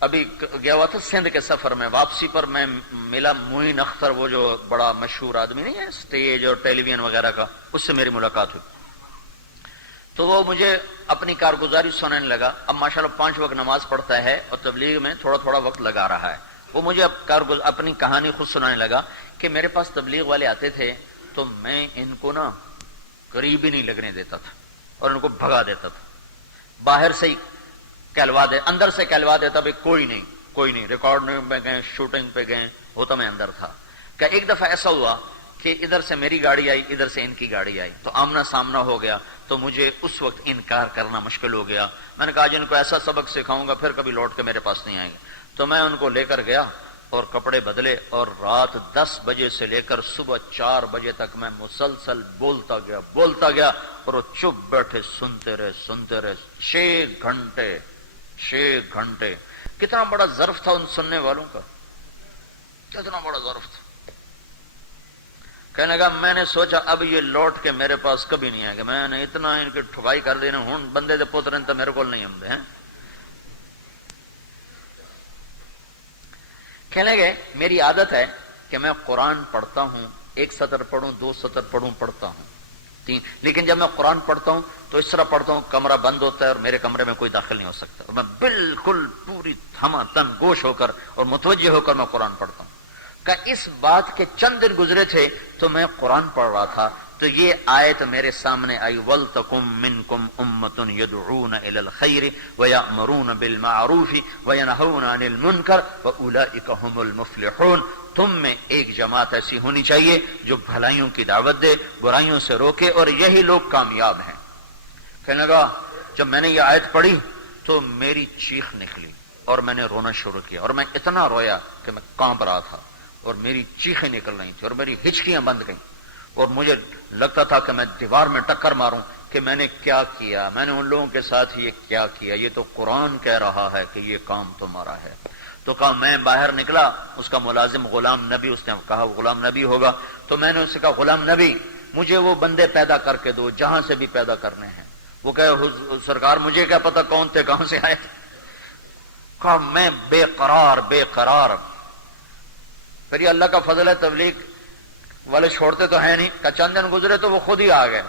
ابھی گیا ہوا تھا سندھ کے سفر میں، واپسی پر میں ملا معین اختر، وہ جو بڑا مشہور آدمی نہیں ہے اسٹیج اور ٹیلی ویژن وغیرہ کا، اس سے میری ملاقات ہوئی. تو وہ مجھے اپنی کارگزاری سنانے لگا. اب ماشاءاللہ 5 وقت نماز پڑھتا ہے اور تبلیغ میں تھوڑا تھوڑا وقت لگا رہا ہے. وہ مجھے اپنی کہانی خود سنانے لگا کہ میرے پاس تبلیغ والے آتے تھے تو میں ان کو نا قریب ہی نہیں لگنے دیتا تھا اور ان کو بھگا دیتا تھا. باہر سے ہی کہلوا دے، اندر سے کہلوا دیتا بھائی کوئی نہیں، ریکارڈنگ پہ گئے، شوٹنگ پہ گئے، ہوتا میں اندر تھا. کہ ایک دفعہ ایسا ہوا کہ ادھر سے میری گاڑی آئی، ادھر سے ان کی گاڑی آئی، تو آمنا سامنا ہو گیا. تو مجھے اس وقت انکار کرنا مشکل ہو گیا. میں نے کہا آج ان کو ایسا سبق سکھاؤں گا پھر کبھی لوٹ کے میرے پاس نہیں آئیں گے. تو میں ان کو لے کر گیا اور کپڑے بدلے، اور رات 10 بجے سے لے کر صبح 4 بجے تک میں مسلسل بولتا گیا اور وہ چپ بیٹھے سنتے رہے 6 گھنٹے. کتنا بڑا ظرف تھا ان سننے والوں کا، کتنا بڑا ظرف تھا. کہنے لگا میں نے سوچا اب یہ لوٹ کے میرے پاس کبھی نہیں آئے گا. میں نے اتنا ان کی ٹھکائی کر دی نا، ہوں بندے دے پوتر تو میرے کو نہیں آتے ہیں. کہنے لگے میری عادت ہے کہ میں قرآن پڑھتا ہوں، 1 سطر پڑھوں، 2 سطر پڑھتا ہوں، 3، لیکن جب میں قرآن پڑھتا ہوں تو اس طرح پڑھتا ہوں کمرہ بند ہوتا ہے اور میرے کمرے میں کوئی داخل نہیں ہو سکتا، اور میں بالکل پوری تھما تن گوش ہو کر اور متوجہ ہو کر میں قرآن پڑھتا ہوں. کہ اس بات کے چند دن گزرے تھے تو میں قرآن پڑھ رہا تھا تو یہ آیت میرے سامنے آئی، وَلْتَكُمْ مِنْكُمْ أُمَّةٌ يَدْعُونَ إِلَى الْخَيْرِ وَيَأْمُرُونَ بِالْمَعْرُوفِ وَيَنْهَوْنَ عَنِ الْمُنْكَرِ وَأُولَئِكَ هُمُ الْمُفْلِحُونَ. تم میں ایک جماعت ایسی ہونی چاہیے جو بھلائیوں کی دعوت دے، برائیوں سے روکے، اور یہی لوگ کامیاب ہیں. کہنے لگا جب میں نے یہ آیت پڑھی تو میری چیخ نکلی اور میں نے رونا شروع کیا، اور میں اتنا رویا کہ میں کانپ رہا تھا اور میری چیخیں نکل رہی تھیں اور میری ہچکیاں بند گئیں، اور مجھے لگتا تھا کہ میں دیوار میں ٹکر ماروں کہ میں نے کیا کیا، میں نے ان لوگوں کے ساتھ یہ کیا کیا، یہ تو قرآن کہہ رہا ہے کہ یہ کام تمہارا ہے. تو کہا میں باہر نکلا، اس کا ملازم غلام نبی، اس نے کہا غلام نبی ہوگا، تو میں نے اس سے کہا غلام نبی مجھے وہ بندے پیدا کر کے دو جہاں سے بھی پیدا کرنے ہیں. وہ کہے سرکار مجھے کیا پتا کون تھے، کہاں سے آئے تھے. کہا میں بے قرار. پھر یہ اللہ کا فضل ہے، تبلیغ والے چھوڑتے تو ہیں نہیں. کہ چند دن گزرے تو وہ خود ہی آ گئے.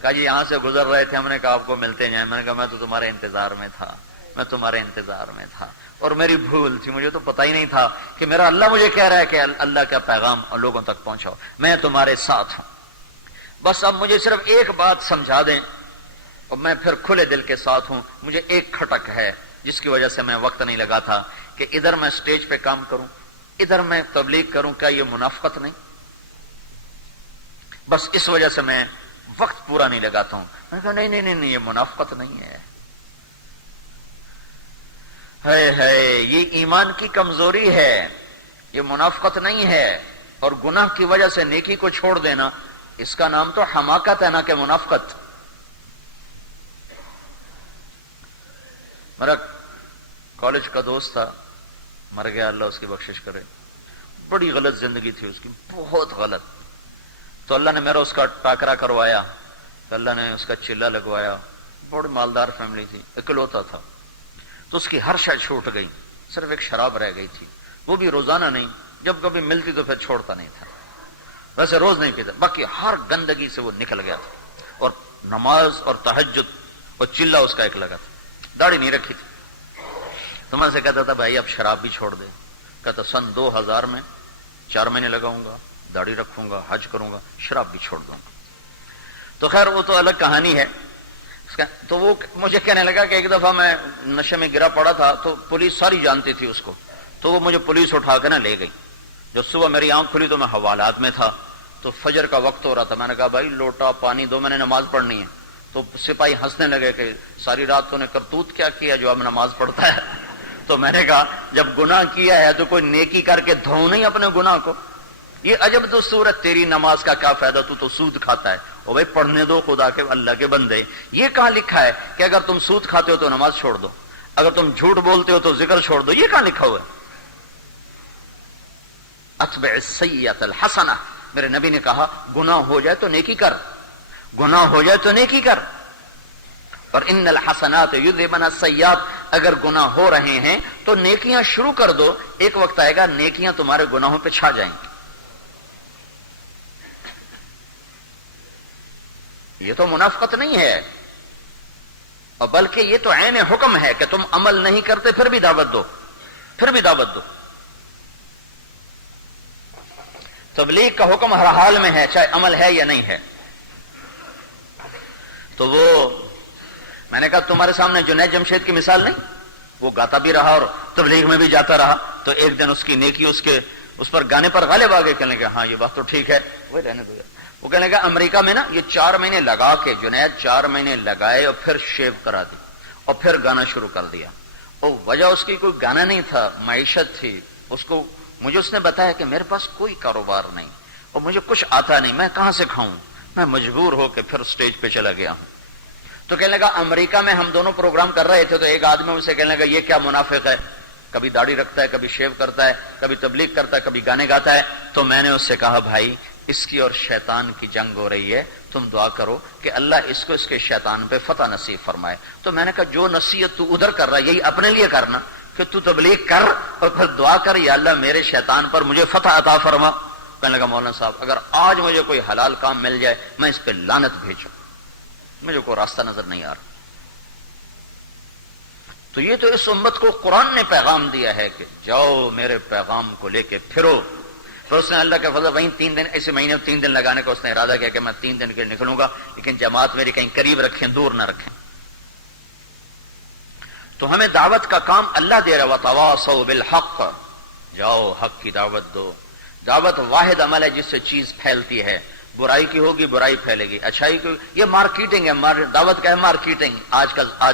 کہا جی یہاں سے گزر رہے تھے، ہم نے کہا آپ کو ملتے جائیں. میں نے کہا میں تو تمہارے انتظار میں تھا اور میری بھول تھی، مجھے تو پتہ ہی نہیں تھا کہ میرا اللہ مجھے کہہ رہا ہے کہ اللہ کا پیغام لوگوں تک پہنچاؤ، میں تمہارے ساتھ ہوں. بس اب مجھے صرف ایک بات سمجھا دیں اور میں پھر کھلے دل کے ساتھ ہوں. مجھے ایک کھٹک ہے جس کی وجہ سے میں وقت نہیں لگا تھا کہ ادھر میں سٹیج پہ کام کروں، ادھر میں تبلیغ کروں. کیا یہ منافقت نہیں؟ بس اس وجہ سے میں وقت پورا نہیں لگاتا ہوں. میں نے کہا نہیں یہ منافقت نہیں ہے، یہ ایمان کی کمزوری ہے، یہ منافقت نہیں ہے. اور گناہ کی وجہ سے نیکی کو چھوڑ دینا، اس کا نام تو حماقت ہے نا کہ منافقت. میرا کالج کا دوست تھا، مر گیا، اللہ اس کی بخشش کرے. بڑی غلط زندگی تھی اس کی، بہت غلط. تو اللہ نے میرا اس کا ٹاکرا کروایا، اللہ نے اس کا چلہ لگوایا. بڑی مالدار فیملی تھی، اکلوتا تھا. تو اس کی ہر شے چھوٹ گئی، صرف ایک شراب رہ گئی تھی، وہ بھی روزانہ نہیں، جب کبھی ملتی تو پھر چھوڑتا نہیں تھا. ویسے روز نہیں پیتا، باقی ہر گندگی سے وہ نکل گیا تھا. اور نماز اور تہجد اور چلہ اس کا ایک لگا تھا. داڑھی نہیں رکھی تھی. تو میں سے کہتا تھا بھائی اب شراب بھی چھوڑ دے. کہتا سن 2000 میں 4 مہینے لگاؤں گا، داڑھی رکھوں گا، حج کروں گا، شراب بھی چھوڑ دوں گا. تو خیر وہ تو الگ کہانی ہے. تو وہ مجھے کہنے لگا کہ ایک دفعہ میں نشے میں گرا پڑا تھا تو پولیس ساری جانتی تھی اس کو، تو وہ مجھے پولیس اٹھا کے نہ لے گئی. جب صبح میری آنکھ کھلی تو میں حوالات میں تھا، تو فجر کا وقت ہو رہا تھا. میں نے کہا بھائی لوٹا پانی دو، میں نے نماز پڑھنی ہے. تو سپاہی ہنسنے لگے کہ ساری رات تو نے کرتوت کیا کیا جو اب نماز پڑھتا ہے. تو میں نے کہا جب گناہ کیا ہے تو کوئی نیکی کر کے دھو نہیں اپنے گناہ کو. یہ عجب دستور ہے، تیری نماز کا کیا فائدہ، تو سود کھاتا ہے. او بھائی پڑھنے دو خدا کے اللہ کے بندے. یہ کہاں لکھا ہے کہ اگر تم سود کھاتے ہو تو نماز چھوڑ دو، اگر تم جھوٹ بولتے ہو تو ذکر چھوڑ دو؟ یہ کہاں لکھا ہوا ہے؟ اتبع السیئۃ الحسنہ. میرے نبی نے کہا گناہ ہو جائے تو نیکی کر، گناہ ہو جائے تو نیکی کر. اور ان الحسنات یذهبن السیئات، اگر گناہ ہو رہے ہیں تو نیکیاں شروع کر دو، ایک وقت آئے گا نیکیاں تمہارے گناہوں پہ چھا جائیں گی۔ یہ تو منافقت نہیں ہے، اور بلکہ یہ تو عین حکم ہے کہ تم عمل نہیں کرتے پھر بھی دعوت دو، پھر بھی دعوت دو۔ تبلیغ کا حکم ہر حال میں ہے، چاہے عمل ہے یا نہیں ہے۔ تو وہ میں نے کہا تمہارے سامنے جنید جمشید کی مثال نہیں، وہ گاتا بھی رہا اور تبلیغ میں بھی جاتا رہا، تو ایک دن اس کی نیکی اس پر گانے پر غالب آ گئے، کہنے لگا ہاں یہ بات تو ٹھیک ہے، وہ رہنے دو۔ وہ کہنے لگا امریکہ میں نا یہ 4 مہینے لگا کے، جنید 4 مہینے لگائے اور پھر شیو کرا دی اور پھر گانا شروع کر دیا، اور وجہ اس کی کوئی گانا نہیں تھا، معیشت تھی اس کو۔ مجھے اس نے بتایا کہ میرے پاس کوئی کاروبار نہیں اور مجھے کچھ آتا نہیں، میں کہاں سے کھاؤں، میں مجبور ہو کے پھر سٹیج پہ چلا گیا ہوں۔ تو کہنے لگا امریکہ میں ہم دونوں پروگرام کر رہے تھے، تو ایک آدمی مجھ سے کہنے لگا یہ کیا منافق ہے، کبھی داڑھی رکھتا ہے، کبھی شیو کرتا ہے، کبھی تبلیغ کرتا ہے، کبھی گانے گاتا ہے۔ تو میں نے اس سے کہا بھائی اس کی اور شیطان کی جنگ ہو رہی ہے، تم دعا کرو کہ اللہ اس کو اس کے شیطان پہ فتح نصیب فرمائے۔ تو میں نے کہا جو نصیحت تو ادھر کر رہا ہے یہی اپنے لیے کرنا، کہ تو تبلیغ کر اور پھر دعا کر یا اللہ میرے شیطان پر مجھے فتح عطا فرما۔ کہنے لگا مولانا صاحب اگر آج مجھے کوئی حلال کام مل جائے میں اس پہ لعنت بھیجوں، مجھے کوئی راستہ نظر نہیں آ رہا۔ تو یہ تو اس امت کو قرآن نے پیغام دیا ہے کہ جاؤ میرے پیغام کو لے کے پھرو۔ پھر اس نے اللہ کے فضل وہیں 3 دن ایسے مہینے 3 دن لگانے کا اس نے ارادہ کیا کہ میں 3 دن کے لیے نکلوں گا، لیکن جماعت میری کہیں قریب رکھیں دور نہ رکھیں۔ تو ہمیں دعوت کا کام اللہ دے رہا ہے، وَتَوَاصَوْا بِالْحَقِّ، جاؤ حق کی دعوت دو۔ دعوت واحد عمل ہے جس سے چیز پھیلتی ہے، برائی کی ہوگی برائی پھیلے گی، اچھائی کی یہ مارکیٹنگ ہے، دعوت کا ہے مارکیٹنگ۔ آج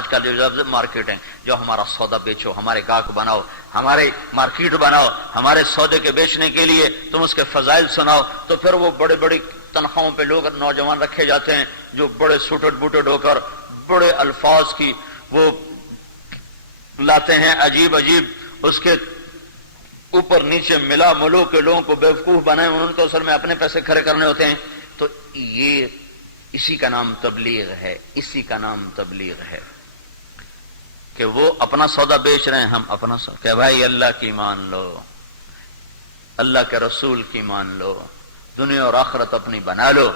کا جو لفظ مارکیٹنگ، جو ہمارا سودا بیچو، ہمارے گاہک بناؤ، ہمارے مارکیٹ بناؤ، ہمارے سودے کے بیچنے کے لیے تم اس کے فضائل سناؤ۔ تو پھر وہ بڑے بڑی تنخواہوں پہ لوگ نوجوان رکھے جاتے ہیں جو بڑے سوٹڈ بوٹڈ ہو کر بڑے الفاظ کی وہ لاتے ہیں، عجیب عجیب اس کے اوپر نیچے ملا ملو کے لوگوں کو بیوقوف بنائے، ان کو اصل میں اپنے پیسے کھڑے کرنے ہوتے ہیں۔ تو یہ اسی کا نام تبلیغ ہے، اسی کا نام تبلیغ ہے کہ وہ اپنا سودا بیچ رہے ہیں، ہم اپنا سودا کہ بھائی اللہ کی مان لو، اللہ کے رسول کی مان لو، دنیا اور آخرت اپنی بنا لو،